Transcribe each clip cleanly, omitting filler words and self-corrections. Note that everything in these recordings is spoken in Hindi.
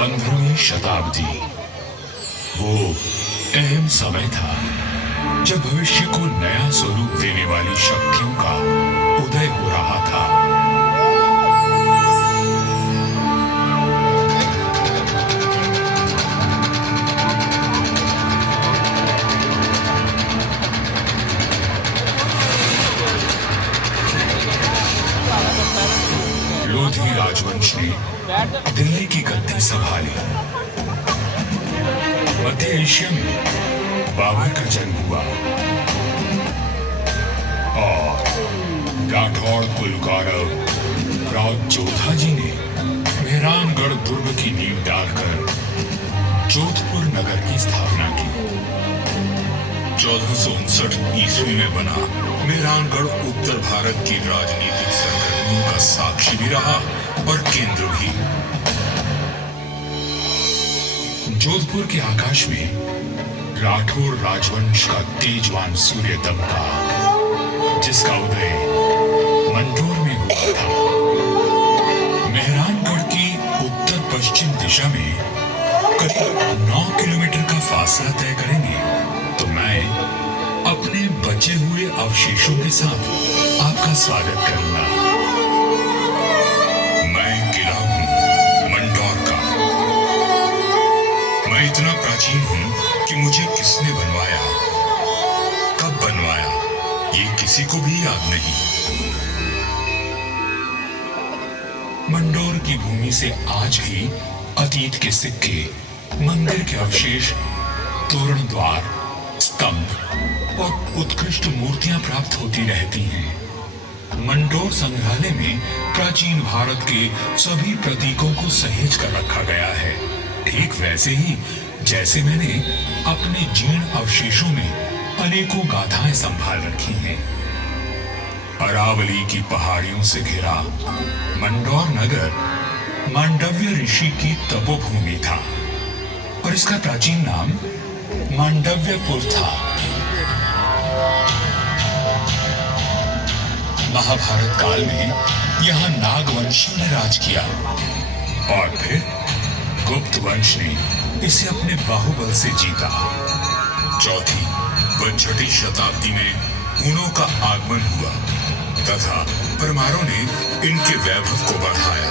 15वीं शताब्दी वो अहम समय था जब भविष्य को नया स्वरूप देने वाली शक्तियों का उदय हो रहा था। लोधी राजवंश ने दिल्ली की गद्दी संभाली। मध्य एशिया में बाबर का जन्म हुआ और राठौड़ कुलकारव राव जोधा जी ने मेहरानगढ़ दुर्ग की नींव डालकर जोधपुर नगर की स्थापना की। 1459 ईस्वी में बना मेहरानगढ़ उत्तर भारत की राजनीतिक सरगर्मियों का साक्षी भी रहा और केंद्र भी। जोधपुर के आकाश में राठौर राजवंश का तेजवान सूर्य दमका, जिसका उदय मंडोर में हुआ था। मेहरानगढ़ की उत्तर पश्चिम दिशा में करीब 9 किलोमीटर का फासला तय करेंगे तो मैं अपने बचे हुए अवशेषों के साथ आपका स्वागत करूंगा। मैं किला हूं मंडोर का। मैं इतना प्राचीन हूं कि मुझे किसने बनवाया, कब बनवाया, ये किसी को भी याद नहीं। मंडोर की भूमि से आज भी अतीत के सिक्के, मंदिर के अवशेष, तोरण द्वार, स्तंभ और उत्कृष्ट मूर्तियां प्राप्त होती रहती हैं। मंडोर संग्रहालय में प्राचीन भारत के सभी प्रतीकों को सहेज कर रखा गया है, ठीक वैसे ही जैसे मैंने अपने जीर्ण अवशेषों में अनेकों गाथाएं संभाल रखी हैं। अरावली की पहाड़ियों से घिरा मंडोर नगर मांडव्य ऋषि की तपोभूमि था और इसका प्राचीन नाम मांडव्यपुर था। महाभारत काल में यहाँ नागवंशियों ने राज किया और फिर गुप्त वंश ने इसे अपने बाहुबल से जीता। चौथी व छठी शताब्दी में हूणों का आगमन हुआ तथा परमारों ने इनके वैभव को बढ़ाया।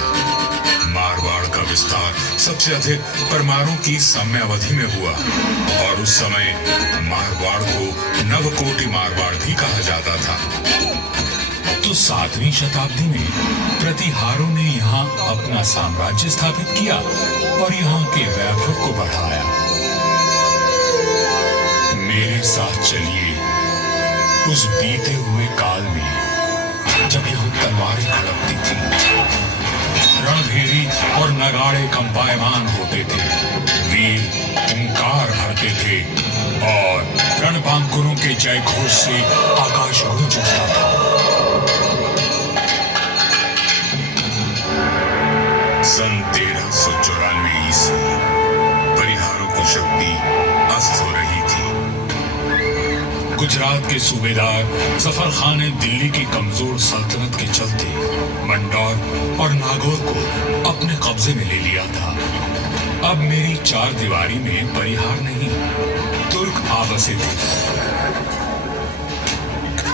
मारवाड़ का विस्तार सबसे अधिक परमारों की समयावधि में हुआ और उस समय मारवाड़ को नवकोटि मारवाड़ भी कहा जाता था। तो 7वीं शताब्दी में प्रतिहारों ने यहाँ अपना साम्राज्य स्थापित किया और यहाँ के वैभव को बढ़ाया। मेरे साथ चलिए उस बीते हुए काल में जब यहाँ तलवारें खड़कती थी, रणभेरी और नगाड़े कंपायमान होते थे, वीर हुंकार भरते थे और रणबांकुरों के जय घोष से आकाश गूंज उठता था। सन 1394 ईस्वी परिहारों की शक्ति अस्त हो रही थी। गुजरात के सूबेदार जफर खान ने दिल्ली की कमजोर सल्तनत के चलते मंडोर और नागौर को अपने कब्जे में ले लिया था। अब मेरी चार दीवारी में परिहार नहीं, तुर्क आ बसे थे।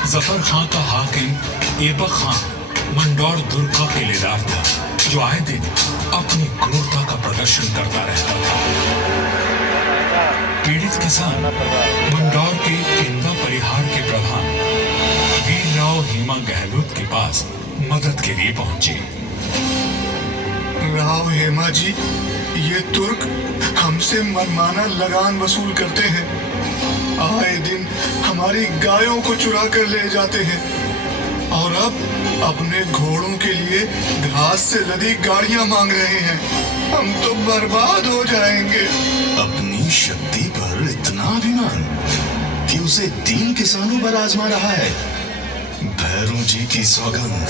जफर खान का हाकिम ऐबक खान मंडोर दुर्ग का किलेदार था, जो आए दिन अपनी क्रूरता का प्रदर्शन करता रहता था। पीड़ित किसान मंडोर के इंदा परिहार के प्रधान वीर राव हेमा गहलोत के पास मदद के लिए पहुंचे। राव हेमा जी, ये तुर्क हमसे मनमाना लगान वसूल करते हैं। आए दिन हमारी गायों को चुरा कर ले जाते हैं और अब अपने घोड़ों के लिए घास से लदी गाड़ियां मांग रहे हैं। हम तो बर्बाद हो जाएंगे। अपनी शक्ति पर इतना अभिमान कि उसे 3 किसानों पर आजमा रहा है। भैरों जी की सौगंध,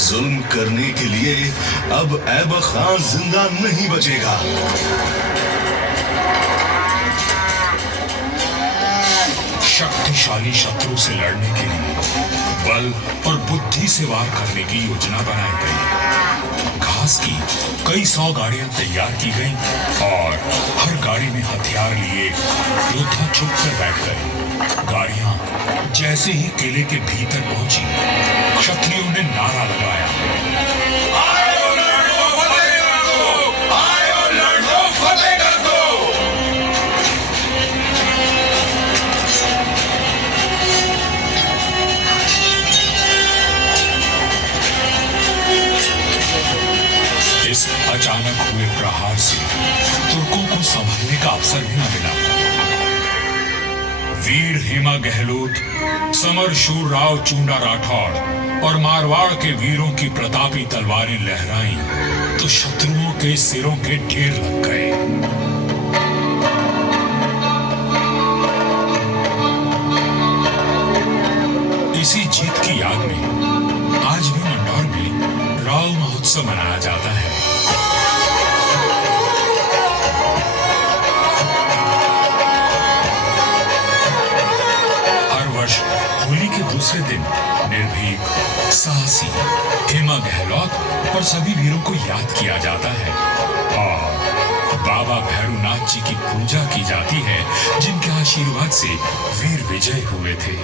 जुल्म करने के लिए अब ऐबक खान जिंदा नहीं बचेगा। शक्तिशाली शत्रु से लड़ने के लिए बल और बुद्धि से वार करने की योजना बनाई गई। पास की कई 100 गाड़ियां तैयार की गईं और हर गाड़ी में हथियार लिए योद्धा छुप कर बैठ गए। गाड़ियां जैसे ही किले के भीतर पहुंची, क्षत्रियों ने नारा लगाया, आयो लड़ो फतेह कर दो, आयो लड़ो फतेह कर दो। इस अचानक हुए प्रहार से तुर्कों को संभलने का अवसर भी न मिला। वीर हेमा गहलोत, समरशूर राव चुंडा राठौड़ और मारवाड़ के वीरों की प्रतापी तलवारें लहराई तो शत्रुओं के सिरों के ढेर लग गए। इसी जीत की याद में आज भी मंदौर में राव महोत्सव मनाया जाता है। हर वर्ष होली के दूसरे दिन निर्भीक, साहसी हेमा गहलोत और सभी वीरों को याद किया जाता है और बाबा भैरवनाथ जी की पूजा की जाती है, जिनके आशीर्वाद से वीर विजय हुए थे।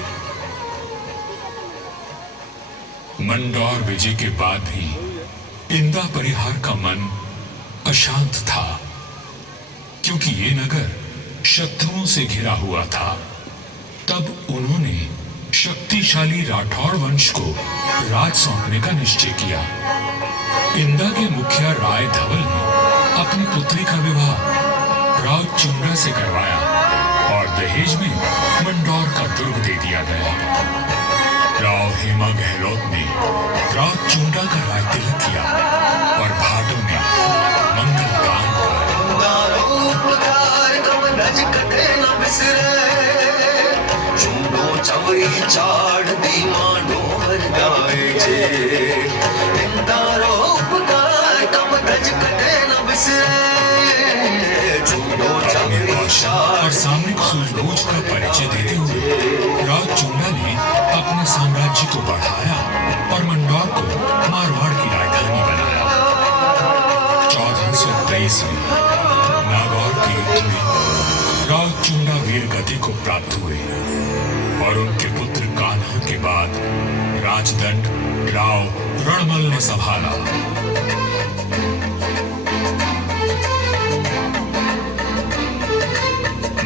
मंदौर विजय के बाद भी इंदा परिहार का मन अशांत था, क्योंकि ये नगर शत्रुओं से घिरा हुआ था। तब उन्होंने शक्तिशाली राठौड़ वंश को राज सौंपने का निश्चय किया। इंदा के मुखिया राय धवल ने अपनी पुत्री का विवाह राव चुंडा से करवाया और दहेज में मंदौर का दुर्ग दे दिया गया। राव हेमा गहलोत ने राव चुंडा का राज तिलक किया और भाटों में मंगल गान और सामरिक सूझबूझ का परिचय देते हुए राव चुंडा ने अपने साम्राज्य को बढ़ाया और मंदौर को मारवाड़ की राजधानी बनाया। 1423 में नागौर के युद्ध में राव चुंडा वीर गति को प्राप्त हुए और उनके पुत्र कान्हा के बाद राजदंड राव रणमल ने संभाला।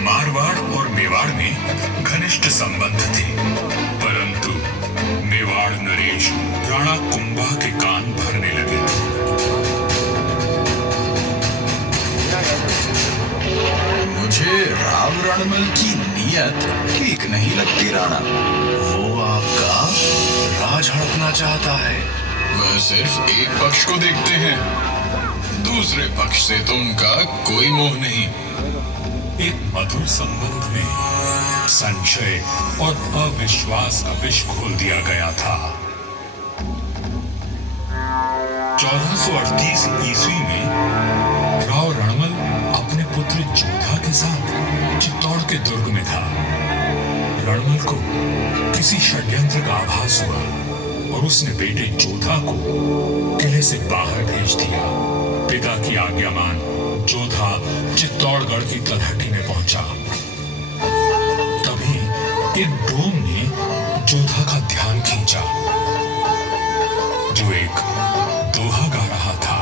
मारवाड़ और मेवाड़ में घनिष्ठ संबंध थे, परंतु मेवाड़ नरेश राणा कुंभा के कान भरने लगे। मुझे राव रणमल की नीयत ठीक नहीं लगती राणा। वो आपका राज हड़पना चाहता है। वह सिर्फ एक पक्ष को देखते हैं, दूसरे पक्ष से तो उनका कोई मोह नहीं। एक मधुर संबंध में संशय और अविश्वास का विष घोल दिया गया था। 1438 ईस्वी में राव रणमल अपने पुत्र जोधा के साथ चित्तौड़ के दुर्ग में था। रणमल को किसी षड्यंत्र का आभास हुआ और उसने बेटे जोधा को किले से बाहर भेज दिया। पिता की आज्ञा मान जोधा चित्तौड़गढ़ की तलहटी में पहुंचा। तभी एक डोम ने जोधा का ध्यान खींचा, जो एक दोहा गा रहा था।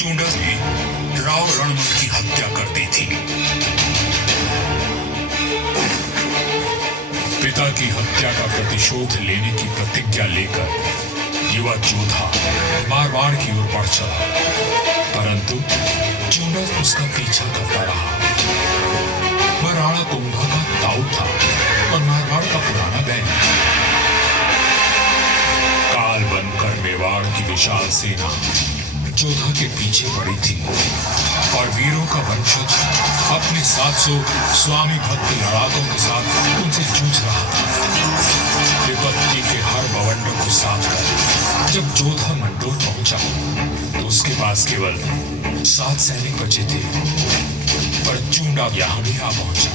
चुंडा ने राव रणमल की हत्या कर दी थी। पिता की हत्या का प्रतिशोध लेने की प्रतिज्ञा लेकर युवा जोधा मारवाड़ की ओर बढ़ चला, परंतु चुंडा उसका पीछा करता रहा। वह राणा कुंभा का ताऊ था और मारवाड़ का पुराना बैरी। काल बनकर मेवाड़ की विशाल सेना जोधा के पीछे पड़ी थी और वीरों का वंशज अपने 700 स्वामी भक्त लड़ाकों के साथ उनसे जूझ रहा था। विपत्ति के हर पास केवल 7 सैनिक बचे थे, पर चूंडा यहां भी आ पहुंचा।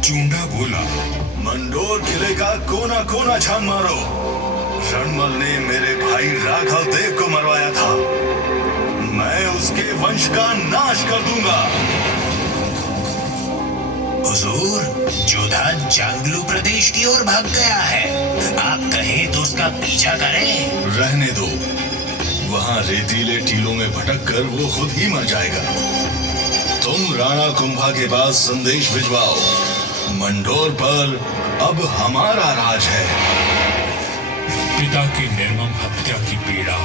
चूंडा बोला, मंडोर किले का कोना कोना छान मारो। रणमल ने मेरे भाई राघव देव को मरवाया था, मैं उसके वंश का नाश कर दूंगा। हुजूर, जोधा जांगलू प्रदेश की ओर भाग गया है। आप कहे तो उसका पीछा करें। रहने दो, वहां रेतीले टीलों में भटक कर वो खुद ही मर जाएगा। तुम राणा कुंभा के पास संदेश भिजवाओ, मंडोर पर अब हमारा राज है। पिता की निर्मम हत्या की पीड़ा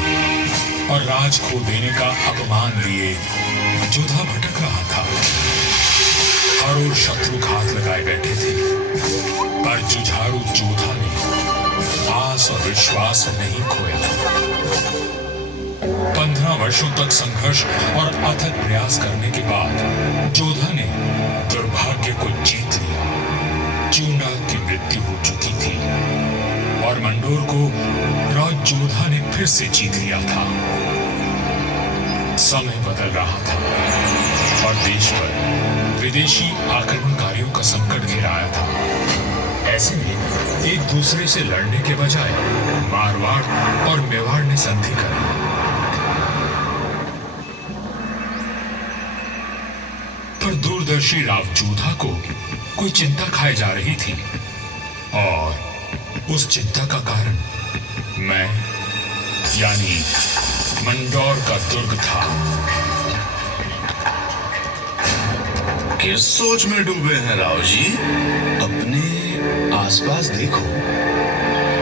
और राज खो देने का अपमान लिए जोधा भटक रहा था। हर ओर शत्रु घात लगाए बैठे थे, पर जुझारू जोधा ने आस और विश्वास नहीं खोया। 15 वर्षों तक संघर्ष और अथक प्रयास करने के बाद जोधा ने दुर्भाग्य को जीत लिया। चूंडा की मृत्यु हो चुकी थी और मंडोर को राज जोधा ने फिर से जीत लिया था। समय बदल रहा था और देश पर विदेशी आक्रमणकारियों का संकट घिराया था। ऐसे में एक दूसरे से लड़ने के बजाय मारवाड़ और मेवाड़ ने संधि कर ली। पर दूरदर्शी राव जोधा को कोई चिंता खाए जा रही थी और उस चिंता का कारण मैं यानी मंडोर का दुर्ग था। किस सोच में डूबे हैं राव जी? अपने आसपास देखो,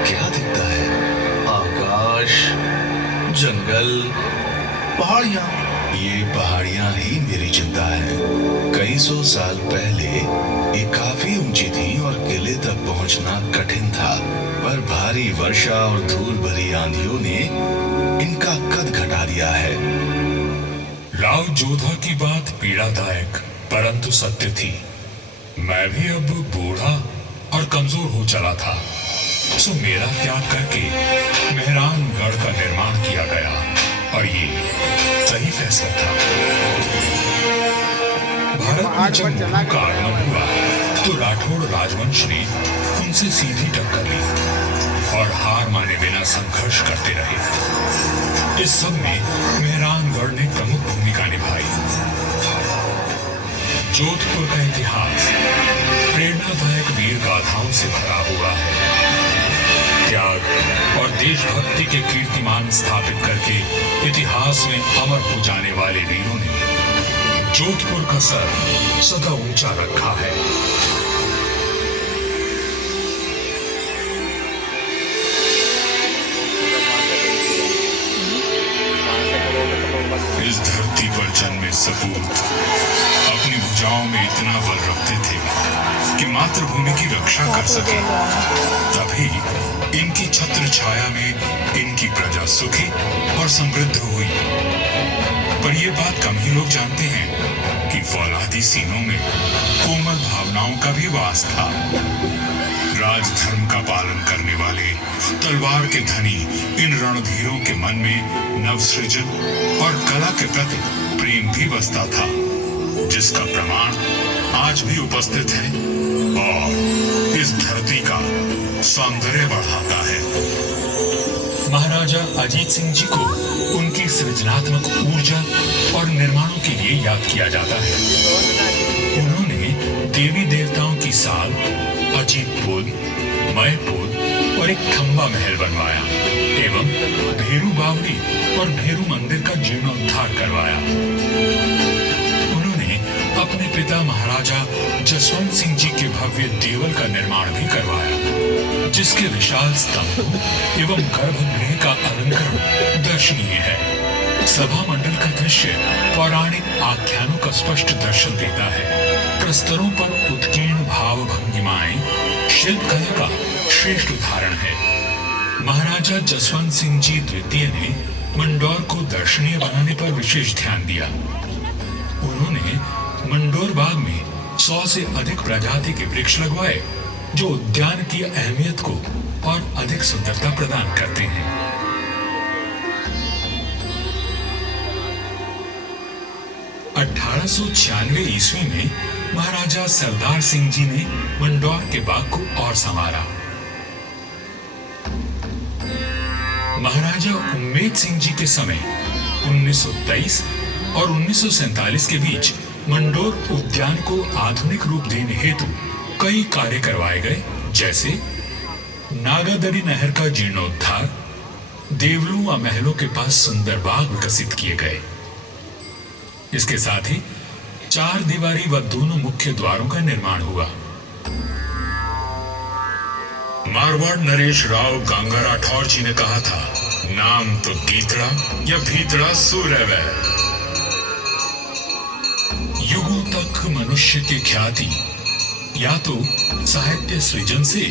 क्या दिखता है? आकाश, जंगल, पहाड़ियां। ये पहाड़ियां ही मेरी चिंता है। कई 100 साल पहले ये काफी ऊंची थी और किले तक पहुंचना कठिन था, पर भारी वर्षा और धूल भरी आंधियों ने इनका कद घटा दिया है। राव जोधा की बात पीड़ादायक परंतु सत्य थी। मैं भी अब बूढ़ा और कमजोर हो चला था, सो मेरा त्याग करके मेहरानगढ़ का निर्माण किया गया और ये सही फैसला था। भारत में जब मुगलों का आगमन हुआ तो राठौड़ राजवंश ने उनसे सीधी टक्कर ली और हार माने बिना संघर्ष करते रहे। इस सब में मेहरानगढ़ ने प्रमुख भूमिका निभाई। जोधपुर का इतिहास प्रेरणादायक वीर गाथाओं से भरा हुआ है। त्याग और देशभक्ति के कीर्तिमान स्थापित करके इतिहास में अमर हो जाने वाले वीरों ने जोधपुर का सर सदा ऊंचा रखा है। इस धरती पर जन्मे सपूत अपनी भुजाओं में इतना बल रखते थे कि मातृभूमि की रक्षा कर सके। तभी इनकी छत्र छाया में इनकी प्रजा सुखी और समृद्ध हुई। पर यह बात कम ही लोग जानते हैं कि फौलादी सीनों में कोमल भावनाओं का भी वास था। राजधर्म का पालन करने वाले तलवार के धनी इन रणधीरों के मन में नवसृजन और कला के प्रति प्रेम भी बसता था, जिसका प्रमाण आज भी उपस्थित है और इस धरती का सौंदर्य बढ़ाता है। महाराजा अजीत सिंह जी को उनकी सृजनात्मक ऊर्जा और निर्माणों के लिए याद किया जाता है। उन्होंने देवी देवताओं की साल, अजीतपुर, मयपुर और एक खंबा महल बनवाया एवं भेरू बावड़ी और भेरू मंदिर का जीर्णोद्धार करवाया। उन्होंने अपने पिता महाराजा जसवंत सिंह जी के भव्य देवल का निर्माण भी करवाया, जिसके विशाल स्तंभ एवं गर्भगृह का अलंकरण दर्शनीय है। सभा मंडल का दृश्य पौराणिक आख्यानों का स्पष्ट दर्शन देता है। प्रस्तरों पर उत्कीर्ण भाव भंगिमाएं शिल्पकला का श्रेष्ठ उदाहरण है। महाराजा जसवंत सिंह जी द्वितीय ने मंडोर को दर्शनीय बनाने पर विशेष ध्यान दिया। उन्होंने मंडोर बाग में 100 से अधिक प्रजाति के वृक्ष लगवाए जो उद्यान की अहमियत को और अधिक सुंदरता प्रदान करते हैं। ईस्वी में महाराजा सरदार सिंह जी ने मंडौर के बाग को और संवारा। महाराजा उम्मेद सिंह जी के समय 1923 और 1947 के बीच मंडोर उद्यान को आधुनिक रूप देने हेतु कई कार्य करवाए गए, जैसे नागादरी नहर का जीर्णोद्धार, देवलू व महलों के पास सुंदर बाग विकसित किए गए। इसके साथ ही 4 दीवारी व दोनों मुख्य द्वारों का निर्माण हुआ। मारवाड़ नरेश राव गंगा राठौर जी ने कहा था, नाम तो गीतड़ा या भीतड़ा सूर्य। युगों तक मनुष्य की ख्याति या तो साहित्य सृजन से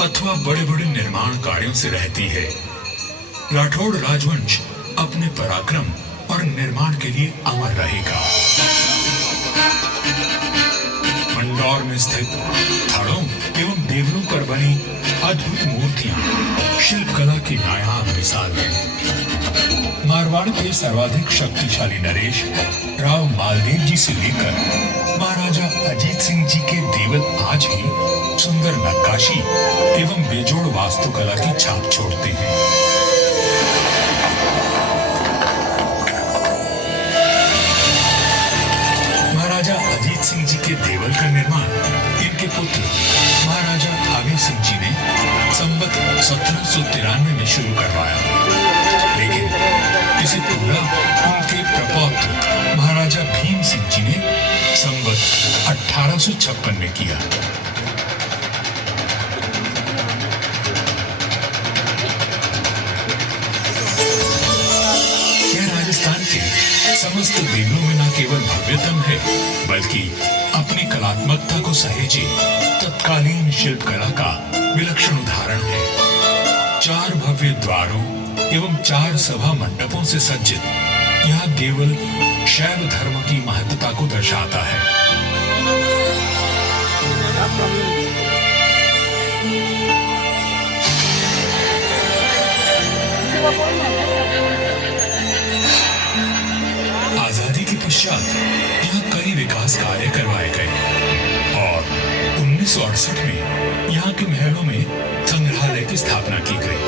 अथवा बड़े बड़े निर्माण कार्यों से रहती है। राठौड़ राजवंश अपने पराक्रम और निर्माण के लिए अमर रहेगा। मंडौर में स्थित थड़ों एवं देवलों पर बनी अद्भुत मूर्तियां शिल्पकला की नायाब मिसाल है। मारवाड़ के सर्वाधिक शक्तिशाली नरेश राव मालदेव जी से लेकर महाराजा अजीत सिंह जी के देवल आज भी सुंदर नक्काशी एवं बेजोड़ वास्तुकला की छाप छोड़ते हैं। महाराजा अजीत सिंह जी के देवल का निर्माण इनके पुत्र महाराजा अभय सिंह जी ने संवत 1793 में शुरू करवाया, लेकिन इसे पूरा उनके प्रपौत्र महाराजा भीम सिंह जी ने संवत 1856 में किया। यह राजस्थान के समस्त देवलों में न केवल भव्यतम है, बल्कि अपनी कलात्मकता को सहेजे तत्कालीन शिल्पकला का विलक्षण उदाहरण है। 4 भव्य द्वारों एवं 4 सभा मंडपों से सज्जित यह देवल शैव धर्म की महत्ता को दर्शाता है। आजादी के पश्चात यहाँ कई विकास कार्य करवाए गए और 1968 में यहाँ के महलों में संग्रहालय की स्थापना की गई।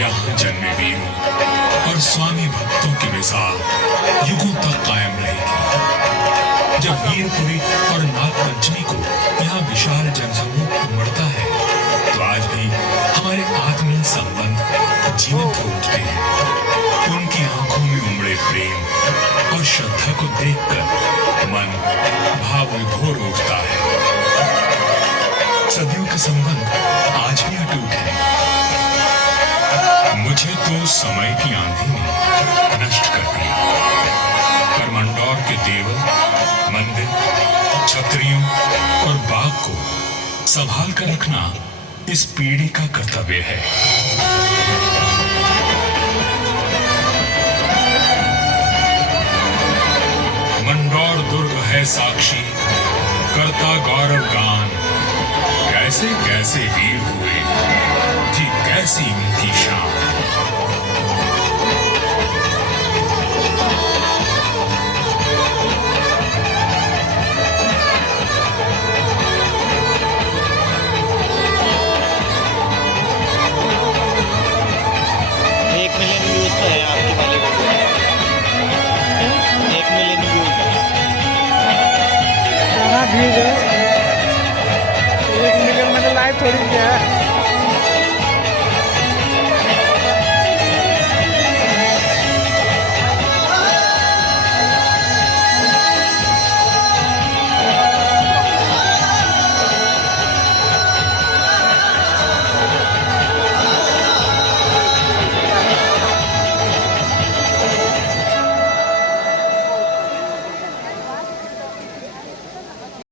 यहाँ जन्मे वीरों और स्वामी भक्तों की मिसाल युगों तक कायम रहेगी। जब वीरपुरी और नागपंचमी को यहाँ विशाल जनसमूह उमड़ता है, तो आज भी हमारे आत्मीय संबंध जीवंत हो उठते हैं। उनकी आंखों में उमड़े प्रेम और श्रद्धा को देखकर मन भाव विभोर उठता है। सदियों के संबंध आज भी अटूट है। मुझे तो समय की आंधी ने नष्ट कर दिया, पर मंडौर के देवल, मंदिर, छतरियों और बाग को संभाल कर रखना इस पीढ़ी का कर्तव्य है। मंडौर दुर्ग है साक्षी, करता गौरव गान, कैसे कैसे वीर हुए जी, कैसी उनकी शान।